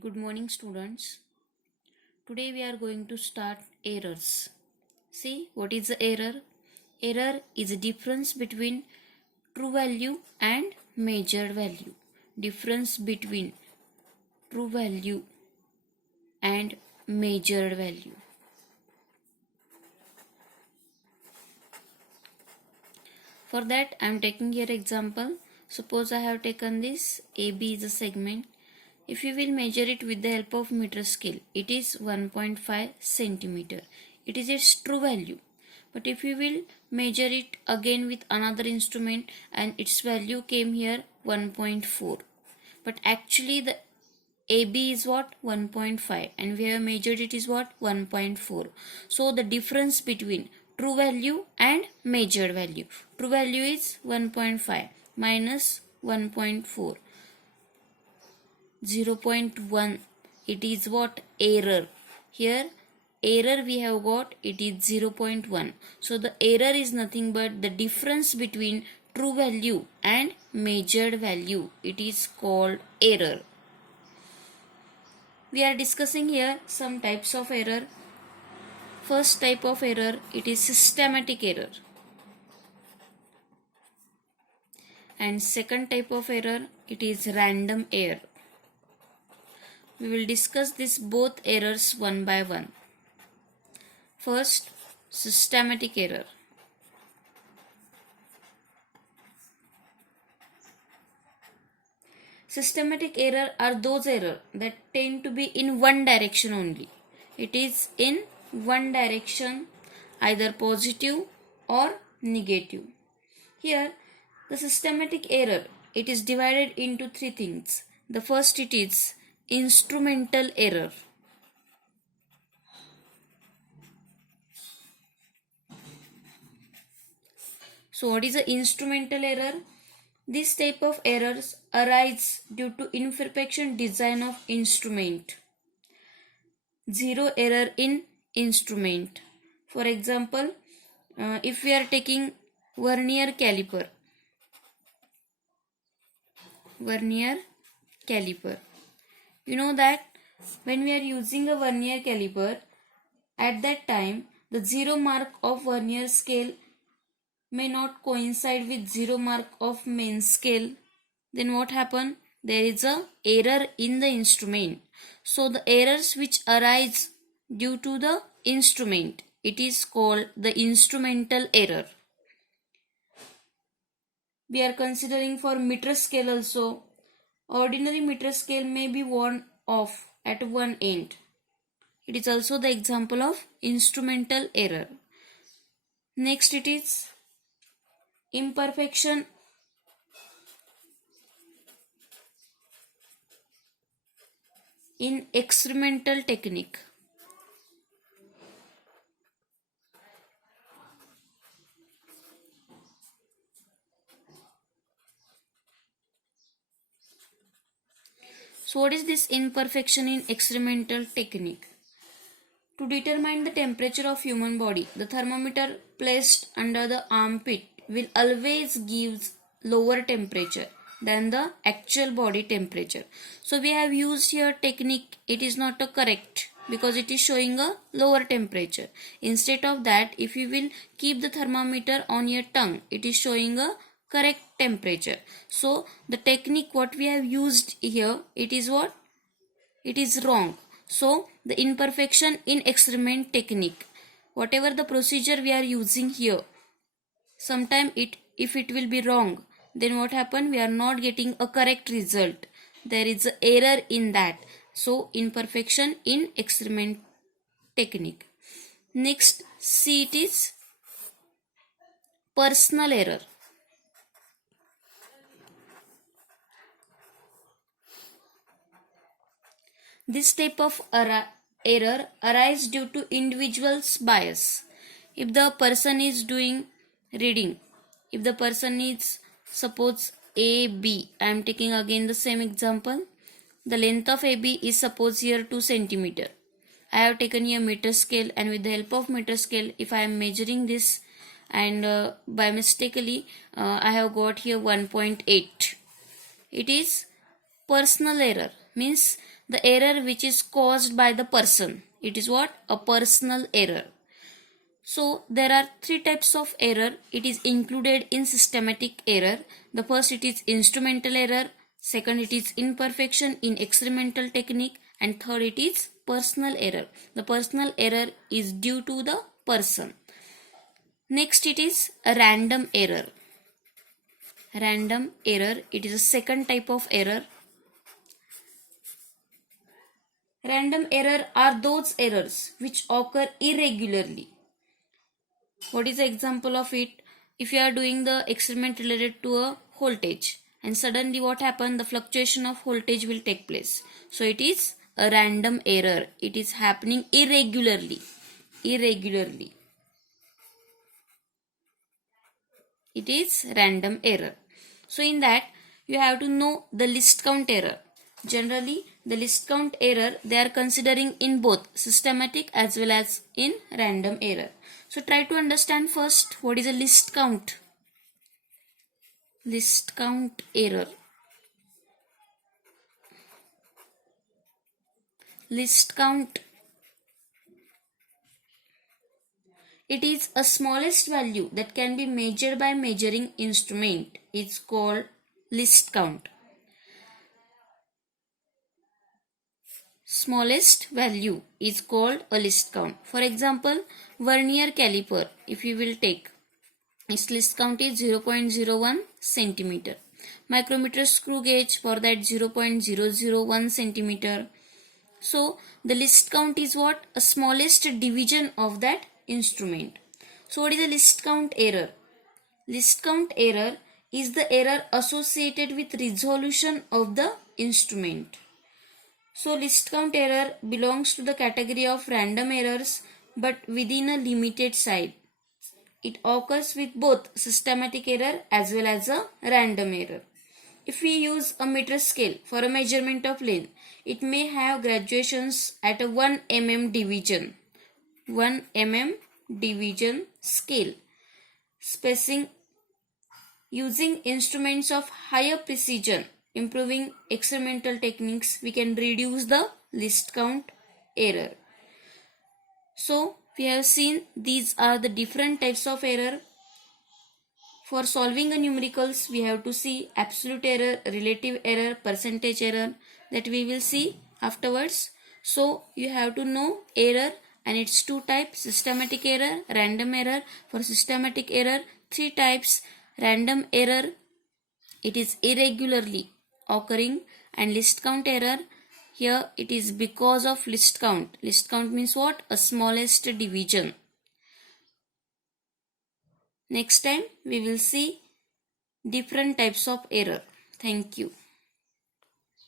Good morning, students. Today we are going to start errors. See, what is the error? Error is a difference between true value and measured value. Difference between true value and measured value. For that, I am taking here example. Suppose I have taken this AB is a segment. If you will measure it with the help of meter scale, it is 1.5 centimeter. It is its true value. But if you will measure it again with another instrument and its value came here 1.4. But actually the AB is what? 1.5 and we have measured it is what? 1.4. So the difference between true value and measured value. True value is 1.5 minus 1.4. 0.1, it is what? Error. Here error we have got, it is 0.1. So the error is nothing but the difference between true value and measured value. It is called error. We are discussing here some types of error. First type of error, it is systematic error. And second type of error, it is random error. We will discuss this both errors one by one. First, systematic error. Systematic error are those errors that tend to be in one direction only. It is in one direction, either positive or negative. Here, the systematic error, it is divided into three things. The first, it is instrumental error. So what is the instrumental error? This type of errors arise due to imperfection design of instrument. Zero error in instrument. For example, if we are taking vernier caliper, you know that when we are using a vernier caliper, at that time the zero mark of vernier scale may not coincide with zero mark of main scale. Then what happen? There is a error in the instrument. So the errors which arise due to the instrument, it is called the instrumental error. We are considering for meter scale also. Ordinary meter scale may be worn off at one end. It is also the example of instrumental error. Next, it is imperfection in experimental technique. So what is this imperfection in experimental technique? To determine the temperature of human body, the thermometer placed under the armpit will always give lower temperature than the actual body temperature. So we have used here technique, it is not a correct because it is showing a lower temperature. Instead of that, if you will keep the thermometer on your tongue, it is showing a correct temperature. So the technique what we have used here, it is what? It is wrong. So the imperfection in experiment technique, whatever the procedure we are using here, sometime if it will be wrong, then what happen? We are not getting a correct result. There is an error in that. So imperfection in experiment technique. Next, C, it is personal error. This type of error arises due to individual's bias. If the person is doing reading, if the person is suppose AB, I am taking again the same example. The length of AB is suppose here 2 centimeter. I have taken here meter scale, and with the help of meter scale, if I am measuring this and by mistakenly I have got here 1.8. It is personal error, means the error which is caused by the person. It is what? A personal error. So there are three types of error. It is included in systematic error. The first, it is instrumental error. Second, it is imperfection in experimental technique. And third, it is personal error. The personal error is due to the person. Next, it is a random error. Random error, it is a second type of error. Random error are those errors which occur irregularly. What is the example of it? If you are doing the experiment related to a voltage and suddenly what happened? The fluctuation of voltage will take place. So it is a random error. It is happening irregularly. Irregularly. It is random error. So in that you have to know the list count error. Generally the list count error they are considering in both systematic as well as in random error. So try to understand first what is a list count. List count error. List count. It is a smallest value that can be measured by measuring instrument. It's called list count. Smallest value is called a list count. For example, vernier caliper, if you will take, its list count is 0.01 centimeter. Micrometer screw gauge, for that 0.001 centimeter. So the list count is what? A smallest division of that instrument. So what is the list count error? List count error is the error associated with resolution of the instrument. So list count error belongs to the category of random errors but within a limited size. It occurs with both systematic error as well as a random error. If we use a meter scale for a measurement of length, it may have graduations at a 1 mm division. 1 mm division scale. Spacing using instruments of higher precision, improving experimental techniques, we can reduce the list count error. So we have seen these are the different types of error. For solving a numericals, we have to see absolute error, relative error, percentage error, that we will see afterwards. So you have to know error and its two types: systematic error, random error. For systematic error, three types. Random error, it is irregularly occurring, and list count error, here it is because of list count. List count means what? A smallest division. Next time we will see different types of error. Thank you.